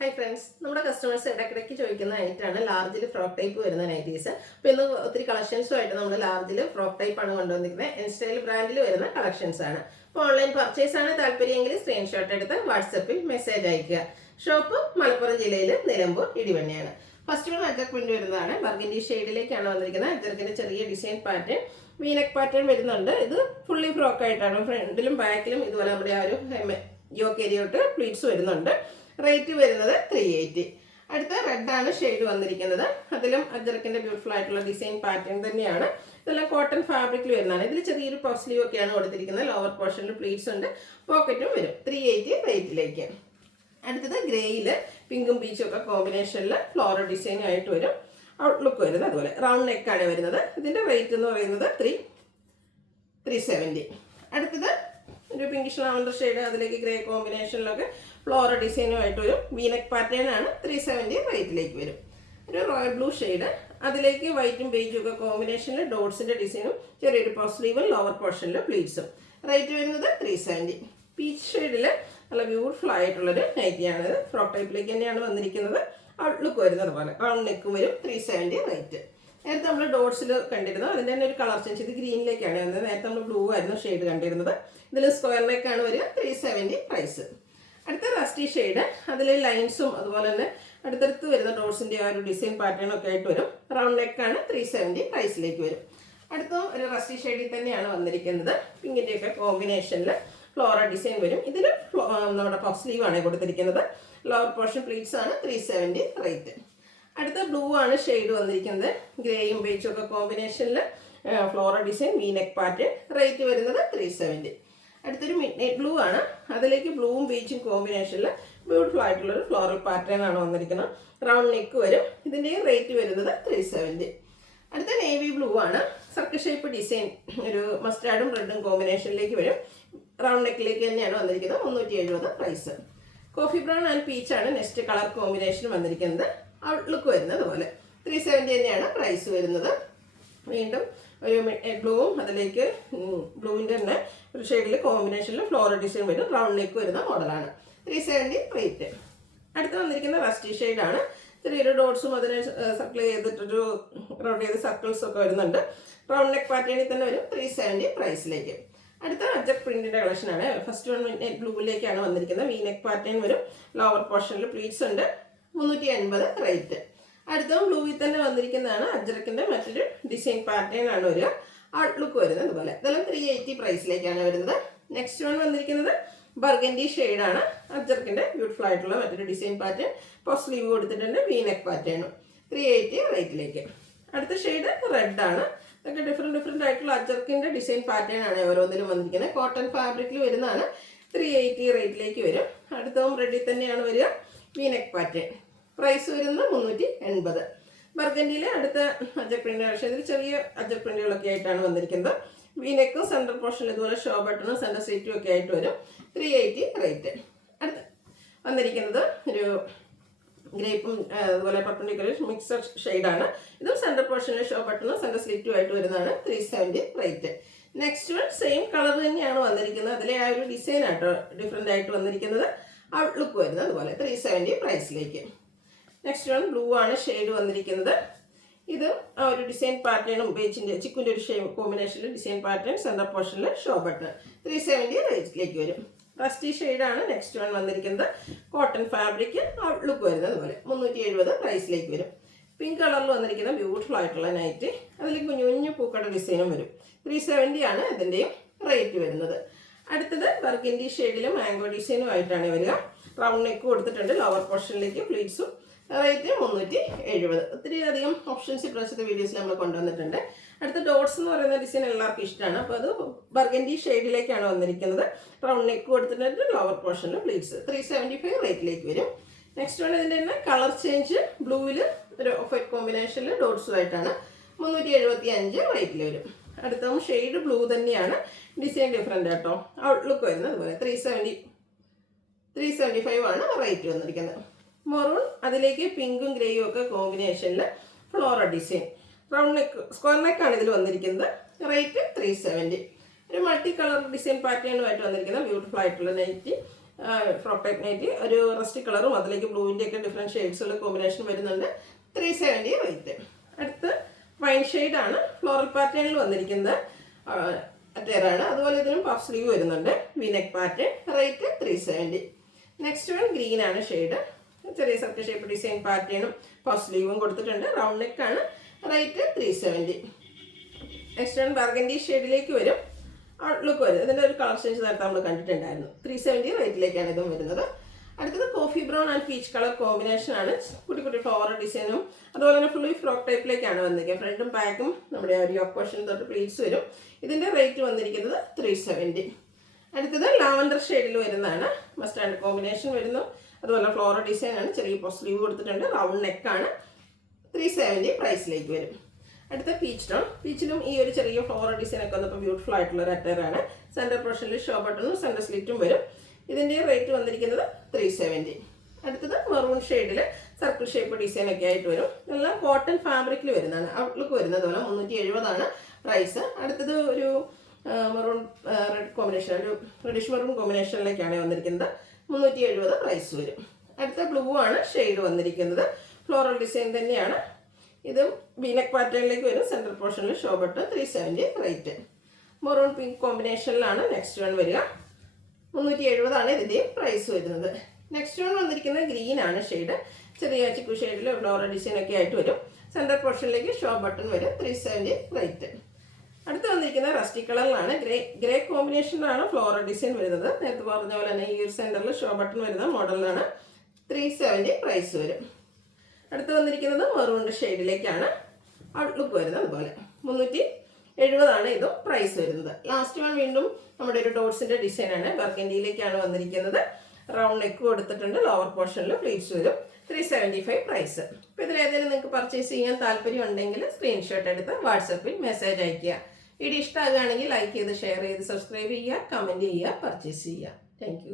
Hi friends, നമ്മുടെ customers ഇടയ്ക്കിടയ്ക്ക് ചോദിക്കുന്ന ഐറ്റാണ് ലാർജിൽ ഫ്രോക്ക് ടൈപ്പ് വരുന്ന നൈറ്റീസ്. അപ്പോൾ ഇന്ന് ഒത്തിരി കളക്ഷൻസുമായിട്ട് നമ്മൾ ലാർജിൽ ഫ്രോക്ക് ടൈപ്പ് ആണ് കൊണ്ടുവന്നിരിക്കുന്നത്. എൻസ്റ്റൈൽ ബ്രാൻഡിൽ വരുന്ന കളക്ഷൻസ് ആണ്. അപ്പോൾ ഓൺലൈൻ പർച്ചേസ് ആണ് താല്പര്യമെങ്കിൽ സ്ക്രീൻഷോട്ട് എടുത്ത് വാട്സപ്പിൽ മെസ്സേജ് അയക്കുക. ഷോപ്പ് മലപ്പുറം ജില്ലയിൽ നിലമ്പൂർ ഇടിവണ്ണയാണ്. ഫസ്റ്റ് വൺ അജർക്ക് പ്രിന്റ് വരുന്നതാണ്. ബർഗൻഡി ഷെയ്ഡിലേക്കാണ് വന്നിരിക്കുന്നത്. അജർക്കിന്റെ ചെറിയ ഡിസൈൻ പാറ്റേൺ, വീനക്ക് പാറ്റേൺ വരുന്നുണ്ട്. ഇത് ഫുള്ളി ഫ്രോക്ക് ആയിട്ടാണ്. ഫ്രണ്ടിലും ബാക്കിലും ഇതുപോലെ നമ്മുടെ ആ ഒരു യോക്ക് ഏരിയോട്ട് പ്ലീറ്റ്സ് വരുന്നുണ്ട്. റേറ്റ് വരുന്നത് 380. അടുത്ത റെഡ് ആണ് ഷെയ്ഡ് വന്നിരിക്കുന്നത്. അതിലും അജർക്കിന്റെ ബ്യൂട്ടിഫുൾ ആയിട്ടുള്ള ഡിസൈൻ പാറ്റേൺ തന്നെയാണ്. ഇതെല്ലാം കോട്ടൺ ഫാബ്രിക്കിൽ വരുന്നതാണ്. ഇതിൽ ചെറിയൊരു പഫ് സ്ലീവ് ഒക്കെയാണ് കൊടുത്തിരിക്കുന്നത്. ലോവർ പോർഷനിൽ പ്ലീറ്റ്സ് ഉണ്ട്, പോക്കറ്റും വരും. 380 റേറ്റിലേക്ക്. അടുത്തത് ഗ്രേയിൽ പിങ്കും പീച്ചും ഒക്കെ കോമ്പിനേഷനിൽ ഫ്ലോറൽ ഡിസൈൻ ആയിട്ട് വരും. ഔട്ട്ലുക്ക് വരുന്നത് അതുപോലെ റൗണ്ട് നെക്കാണ് വരുന്നത്. ഇതിന്റെ റേറ്റ് എന്ന് പറയുന്നത് 370. അടുത്തത് ഒരു പിങ്കിഷ് ലാവണ്ടർ ഷെയ്ഡ്, അതിലേക്ക് ഗ്രേ കോമ്പിനേഷനിലൊക്കെ ഫ്ലോറൽ ഡിസൈനുമായിട്ട് വരും. വീനക്ക് പാറ്റേൺ ആണ്. 370 റേറ്റിലേക്ക് വരും. ഒരു റോയൽ ബ്ലൂ ഷെയ്ഡ്, അതിലേക്ക് വൈറ്റും ബേജും ഒക്കെ കോമ്പിനേഷനിൽ ഡോട്ട്സിന്റെ ഡിസൈനും ചെറിയൊരു പഫ് സ്ലീവും ലോവർ പോർഷനിൽ പ്ലീറ്റ്സും. റേറ്റ് വരുന്നത് 370. പീച്ച് ഷെയ്ഡിൽ നല്ല ബ്യൂട്ടിഫുൾ ആയിട്ടുള്ളൊരു നൈറ്റിയാണിത്. ഫ്രോക്ക് ടൈപ്പിലേക്ക് തന്നെയാണ് വന്നിരിക്കുന്നത്. ഔട്ട്ലുക്ക് വരുന്നത് പോലെ റൗണ്ട് നെക്കും വരും. 370 റേറ്റ്. നേരത്തെ നമ്മൾ ഡോട്ട്സിൽ കണ്ടിരുന്നു, അതിൻ്റെ തന്നെ ഒരു കളർ ചേഞ്ച്. ഇത് ഗ്രീനിലേക്കാണ് വന്നത്. നേരത്തെ നമ്മൾ ബ്ലൂ ആയിരുന്നു ഷെയ്ഡ് കണ്ടിരുന്നത്. ഇതിൽ സ്ക്വയർ നെക്കാണ് വരിക. 370 പ്രൈസ്. അടുത്ത റസ്റ്റി ഷെയ്ഡ്, അതിൽ ലൈൻസും അതുപോലെ തന്നെ അടുത്തടുത്ത് വരുന്ന ഡോട്ട്സിൻ്റെ ആ ഒരു ഡിസൈൻ പാറ്റേൺ ഒക്കെ ആയിട്ട് വരും. റൗണ്ട് നെക്കാണ്. 370 പ്രൈസിലേക്ക് വരും. അടുത്ത ഒരു റസ്റ്റി ഷെയ്ഡിൽ തന്നെയാണ് വന്നിരിക്കുന്നത്. പിങ്കിൻ്റെയൊക്കെ കോമ്പിനേഷനിൽ ഫ്ലോറൽ ഡിസൈൻ വരും. ഇതിൽ നമ്മുടെ പഫ് സ്ലീവ് ആണ് കൊടുത്തിരിക്കുന്നത്. ലോവർ പോർഷൻ പ്ലീറ്റ്സ് ആണ്. 370 റേറ്റ്. അടുത്ത ബ്ലൂ ആണ് ഷെയ്ഡ് വന്നിരിക്കുന്നത്. ഗ്രേയും ബേജും ഒക്കെ കോമ്പിനേഷനിൽ floral design, V neck pattern. Rate വരുന്നത് 370. അടുത്തൊരു മിഡ് നൈറ്റ് ബ്ലൂ ആണ്. അതിലേക്ക് ബ്ലൂവും ബീച്ചും കോമ്പിനേഷനിൽ ബ്യൂട്ടിഫുൾ ആയിട്ടുള്ളൊരു ഫ്ലോറൽ പാറ്റേൺ ആണ് വന്നിരിക്കുന്നത്. റൗണ്ട് നെക്ക് വരും. ഇതിൻ്റെയും റേറ്റ് വരുന്നത് 370. അടുത്ത നേവി ബ്ലൂ ആണ്. സർക്കിൾ ഷേപ്പ് ഡിസൈൻ, ഒരു മസ്റ്റാർഡും റെഡും കോമ്പിനേഷനിലേക്ക് വരും. റൗണ്ട് നെക്കിലേക്ക് തന്നെയാണ് വന്നിരിക്കുന്നത്. 370 price. Coffee brown and peach ആണ് നെക്സ്റ്റ് കളർ കോമ്പിനേഷൻ വന്നിരിക്കുന്നത്. ഔട്ട്ലുക്ക് വരുന്നത് പോലെ 370 തന്നെയാണ് പ്രൈസ് വരുന്നത്. വീണ്ടും ഒരു ബ്ലൂവും അതിലേക്ക് ബ്ലൂവിൻ്റെ തന്നെ ഒരു ഷെയ്ഡിൽ കോമ്പിനേഷനിൽ ഫ്ലോറൽ ഡിസൈൻ വരും. റൗണ്ട് നെക്ക് വരുന്ന മോഡലാണ്. 370 റേറ്റ്. അടുത്ത് വന്നിരിക്കുന്ന റസ്റ്റി ഷെയ്ഡാണ്. ചെറിയൊരു ഡോട്ട്സും അതിനെ സർക്കിൾ ചെയ്തിട്ടൊരു റൗണ്ട് ചെയ്ത് സർക്കിൾസ് ഒക്കെ വരുന്നുണ്ട്. റൗണ്ട് നെക്ക് പാറ്റേണിൽ തന്നെ വരും. 370 പ്രൈസിലേക്ക്. അടുത്ത അജക് പ്രിന്റിന്റെ കളക്ഷനാണ്. ഫസ്റ്റ് വൺ ബ്ലൂവിലേക്കാണ് വന്നിരിക്കുന്നത്. വീനെക്ക് പാറ്റേൺ വരും. ലോവർ പോർഷനിൽ പ്ലീറ്റ്സ് ഉണ്ട്. 380 റേറ്റ്. അടുത്ത ബ്ലൂവിൽ തന്നെ വന്നിരിക്കുന്നതാണ്. അജറക്കിന്റെ മറ്റൊരു ഡിസൈൻ പാറ്റേൺ ആണ് വരിക. ഔട്ട്ലുക്ക് വരുന്നത് അതുപോലെ. ഇതെല്ലാം 380 പ്രൈസിലേക്കാണ് വരുന്നത്. നെക്സ്റ്റ് വൺ വന്നിരിക്കുന്നത് ബർഗൻഡി ഷെയ്ഡാണ്. അജറക്കിന്റെ ബ്യൂട്ടിഫുൾ ആയിട്ടുള്ള മറ്റൊരു ഡിസൈൻ പാറ്റേൺ. പഫ് സ്ലീവ് കൊടുത്തിട്ടുണ്ട്. വീനെക്ക് പാറ്റേണും. 380 റേറ്റിലേക്ക്. അടുത്ത ഷെയ്ഡ് റെഡ് ആണ്. ഇതൊക്കെ ഡിഫറെന്റ് ആയിട്ടുള്ള അജർക്കിന്റെ ഡിസൈൻ പാറ്റേൺ ആണ് ഓരോന്നിലും വന്നിരിക്കുന്നത്. കോട്ടൺ ഫാബ്രിക്കിൽ വരുന്നതാണ്. 380 റേറ്റിലേക്ക് വരും. അടുത്തവും റെഡിൽ തന്നെയാണ് വരിക. V-neck pattern. പ്രൈസ് വരുന്നത് 380. ബർഗൻഡിയിലെ അടുത്ത അജക് പ്രിന്റ് കളക്ഷൻ. ഇതിൽ ചെറിയ അജക് പ്രിന്റുകളൊക്കെ ആയിട്ടാണ് വന്നിരിക്കുന്നത്. വീനെക്കും സെൻട്രൽ പോർഷനിൽ ഇതുപോലെ ഷോ ബട്ടണും സെൻറ്റർ സ്ലിറ്റും ഒക്കെ ആയിട്ട് വരും. 380 റേറ്റ്. അടുത്ത് വന്നിരിക്കുന്നത് ഒരു ഗ്രേപ്പും അതുപോലെ പർപ്പൻഡിക്കുലർ മിക്സഡ് ഷെയ്ഡാണ്. ഇതും സെൻറ്റർ പോർഷനിൽ ഷോ ബട്ടണും സെൻറ്റർ സ്ലിറ്റും ആയിട്ട് വരുന്നതാണ്. 370 rate. Next one same colour തന്നെയാണ് വന്നിരിക്കുന്നത്. അതിലെ ആ ഒരു ഡിസൈൻ ആട്ടോ ഡിഫറെൻ്റ് ആയിട്ട് വന്നിരിക്കുന്നത്. ഔട്ട്ലുക്ക് വരുന്നത് അതുപോലെ. 370 പ്രൈസിലേക്ക്. നെക്സ്റ്റ് വൺ ബ്ലൂ ആണ് ഷെയ്ഡ് വന്നിരിക്കുന്നത്. ഇത് ആ ഒരു ഡിസൈൻ പാറ്റേണും ബേച്ചിൻ്റെ ചിക്കുൻ്റെ ഒരു ഷെയ്ഡ് കോമ്പിനേഷനിൽ ഡിസൈൻ പാറ്റേൺ, സെൻറ്റർ പോർഷനിൽ ഷോ ബട്ടൺ. 370 റേറ്റിലേക്ക് വരും. റസ്റ്റി ഷെയ്ഡാണ് നെക്സ്റ്റ് വൺ വന്നിരിക്കുന്നത്. Cotton fabric. ഔട്ട്ലുക്ക് വരുന്നത് അതുപോലെ. 370 പ്രൈസിലേക്ക് വരും. പിങ്ക് കളറിൽ വന്നിരിക്കുന്ന ബ്യൂട്ടിഫുൾ ആയിട്ടുള്ള നൈറ്റ്. അതിൽ കുഞ്ഞു പൂക്കളുടെ ഡിസൈനും വരും. 370 ആണ് ഇതിൻ്റെയും റേറ്റ് വരുന്നത്. അടുത്തത് ബർഗൻഡി ഷെയ്ഡിലും മാംഗോ ഡിസൈനും ആയിട്ടാണ് വരിക. റൗണ്ട് നെക്ക് കൊടുത്തിട്ടുണ്ട്. ലോവർ പോർഷനിലേക്ക് പ്ലീറ്റ്സും. റേറ്റ് 370. ഒത്തിരി അധികം ഓപ്ഷൻസ് ഇപ്രാവശ്യത്തെ വീഡിയോസിൽ നമ്മൾ കൊണ്ടുവന്നിട്ടുണ്ട്. അടുത്ത ഡോട്ട്സ് എന്ന് പറയുന്ന ഡിസൈൻ എല്ലാവർക്കും ഇഷ്ടമാണ്. അപ്പോൾ അത് ബർഗൻഡി ഷെയ്ഡിലേക്കാണ് വന്നിരിക്കുന്നത്. റൗണ്ട് നെക്ക് കൊടുത്തിട്ടുണ്ട്. ലോവർ പോർഷനിൽ പ്ലീറ്റ്സ്. 375 റേറ്റിലേക്ക് വരും. നെക്സ്റ്റ് വൺ ഇതിൻ്റെ തന്നെ കളർ ചേഞ്ച്. ബ്ലൂവിൽ ഒരു ഓഫ് വൈറ്റ് കോമ്പിനേഷനിൽ ഡോട്ട്സുമായിട്ടാണ്. 375 റേറ്റിൽ വരും. അടുത്തതും ഷെയ്ഡ് ബ്ലൂ തന്നെയാണ്. ഡിസൈൻ ഡിഫറെൻ്റ് ആട്ടോ. ഔട്ട്ലുക്ക് വരുന്നത് അതുപോലെ. 375 ആണ് റേറ്റ് വന്നിരിക്കുന്നത്. മെറൂൺ, അതിലേക്ക് പിങ്കും ഗ്രേയും ഒക്കെ കോമ്പിനേഷനിൽ floral design. Round neck square നെക്കാണ് ഇതിൽ വന്നിരിക്കുന്നത്. റേറ്റ് 370. ഒരു മൾട്ടി കളർ ഡിസൈൻ പാറ്റേണുമായിട്ട് വന്നിരിക്കുന്ന ബ്യൂട്ടിഫുൾ ആയിട്ടുള്ള നൈറ്റി. Frock type nighty. ഒരു റസ്റ്റ് കളറും അതിലേക്ക് ബ്ലൂവിൻ്റെയൊക്കെ ഡിഫറെൻറ്റ് ഷെയ്ഡ്സുള്ള കോമ്പിനേഷൻ വരുന്നുണ്ട്. 370 റേറ്റ്. അടുത്ത് വൈൻ ഷെയ്ഡാണ് ഫ്ലോറൽ പാറ്റേണിൽ വന്നിരിക്കുന്നത്. അറ്റയറാണ്. അതുപോലെ ഇതിനും പഫ് സ്ലീവ് വരുന്നുണ്ട്. V neck pattern. Rate 370. Next one green ആണ് ഷെയ്ഡ്. ചെറിയ സർക്കിൾ ഷേപ്പ് ഡിസൈൻ പാറ്റേണും പഫ് സ്ലീവും കൊടുത്തിട്ടുണ്ട്. റൗണ്ട് നെക്കാണ്. റേറ്റ് 370. നെക്സ്റ്റ് വൺ ബർഗൻഡി ഷെയ്ഡിലേക്ക് വരും. ഔട്ട്ലുക്ക് വരും. ഇതിൻ്റെ ഒരു കളർ ചേഞ്ച് നേരത്തെ നമ്മൾ കണ്ടിട്ടുണ്ടായിരുന്നു. 370 റേറ്റിലേക്കാണ് ഇതും വരുന്നത്. അടുത്തത് coffee brown and peach colour combination ആണ്. കുട്ടി കുട്ടി ഫ്ലോറൽ ഡിസൈനും അതുപോലെ തന്നെ ഫുള്ളി ഫ്രോക്ക് ടൈപ്പിലേക്കാണ് വന്നിരിക്കുന്നത്. ഫ്രണ്ടും ബാക്കും നമ്മുടെ ഒരു യോക്ക് പോർഷൻ തൊട്ട് പ്ലീറ്റ്സ് വരും. ഇതിൻ്റെ റേറ്റ് വന്നിരിക്കുന്നത് 370. അടുത്തത് ലാവൻഡർ ഷെയ്ഡിൽ വരുന്നതാണ്. മസ്റ്റാർഡ് കോമ്പിനേഷൻ വരുന്നു. അതുപോലെ ഫ്ലോറൽ ഡിസൈൻ ആണ്. ചെറിയ പഫ് സ്ലീവ് കൊടുത്തിട്ടുണ്ട്. റൗണ്ട് നെക്കാണ്. 370 പ്രൈസിലേക്ക് വരും. അടുത്ത പീച്ച് ടോൺ. പീച്ചിലും ഈ ഒരു ചെറിയ ഫ്ലോറൽ ഡിസൈൻ ഒക്കെ വന്നപ്പോൾ ബ്യൂട്ടിഫുൾ ആയിട്ടുള്ള ഒരു അറ്റയറാണ്. സെൻറ്റർ പോർഷനിൽ ഷോ ബട്ടണും സെൻറ്റർ സ്ലിറ്റും വരും. ഇതിൻ്റെ റേറ്റ് വന്നിരിക്കുന്നത് 370. അടുത്തത് മെറൂൺ ഷെയ്ഡിൽ സർക്കിൾ ഷേപ്പ് ഡിസൈൻ ഒക്കെ ആയിട്ട് വരും. എല്ലാം കോട്ടൺ ഫാബ്രിക്കിൽ വരുന്നതാണ്. ഔട്ട്ലുക്ക് വരുന്നത് പോലെ 370 ആണ് പ്രൈസ്. അടുത്തത് ഒരു മെറൂൺ റെഡ് കോമ്പിനേഷൻ, ഒരു റെഡിഷ് മെറൂൺ കോമ്പിനേഷനിലേക്കാണ് വന്നിരിക്കുന്നത്. 370 പ്രൈസ് വരും. അടുത്ത ബ്ലൂ ആണ് ഷെയ്ഡ് വന്നിരിക്കുന്നത്. ഫ്ലോറൽ ഡിസൈൻ തന്നെയാണ്. ഇതും വീനക്ക് പാറ്റേണിലേക്ക് വരും. സെൻട്രൽ പോർഷനിൽ show button. 370 rate. Maroon pink കോമ്പിനേഷനിലാണ് നെക്സ്റ്റ് വൺ വരിക. 370 ആണ് ഇതിൻ്റെയും പ്രൈസ് വരുന്നത്. നെക്സ്റ്റ് വൺ വന്നിരിക്കുന്നത് ഗ്രീൻ ആണ് ഷെയ്ഡ്. ചെറിയ ചിക്കു ഷെയ്ഡിൽ ഫ്ലോറൽ ഡിസൈൻ ഒക്കെ ആയിട്ട് വരും. സെൻട്രൽ പോർഷനിലേക്ക് ഷോ ബട്ടൺ വരും. 370 റേറ്റ്. അടുത്ത് വന്നിരിക്കുന്നത് റസ്റ്റി കളറിലാണ്. ഗ്രേ കോമ്പിനേഷനിലാണ് ഫ്ലോറൽ ഡിസൈൻ വരുന്നത്. നേരത്തെ പറഞ്ഞ പോലെ തന്നെ ഈ ഒരു സെൻറ്ററിൽ ഷോ ബട്ടൺ വരുന്ന മോഡലിലാണ്. 370 പ്രൈസ് വരും. അടുത്ത് വന്നിരിക്കുന്നത് മെറൂൺ ഷെയ്ഡിലേക്കാണ്. ഔട്ട്ലുക്ക് വരുന്നത് അതുപോലെ. 370 ആണ് ഇതും പ്രൈസ് വരുന്നത്. ലാസ്റ്റ് വൺ വീണ്ടും നമ്മുടെ ഒരു ഡോട്ട്സിൻ്റെ ഡിസൈനാണ്. ബർഗൻഡിയിലേക്കാണ് വന്നിരിക്കുന്നത്. റൗണ്ട് നെക്ക് കൊടുത്തിട്ടുണ്ട്. ലോവർ പോർഷനിൽ പ്ലീറ്റ്സ് വരും. 375 പ്രൈസ്. അപ്പോൾ ഇതിലേതെങ്കിലും നിങ്ങൾക്ക് പർച്ചേസ് ചെയ്യാൻ താല്പര്യം ഉണ്ടെങ്കിൽ സ്ക്രീൻഷോട്ട് എടുത്ത് വാട്സപ്പിൽ മെസ്സേജ് അയയ്ക്കുക. വീഡിയോ ഇഷ്ടമാകുകയാണെങ്കിൽ ലൈക്ക് ചെയ്ത് ഷെയർ ചെയ്ത് സബ്സ്ക്രൈബ് ചെയ്യുക, കമൻറ്റ് ചെയ്യുക, പർച്ചേസ് ചെയ്യുക. താങ്ക്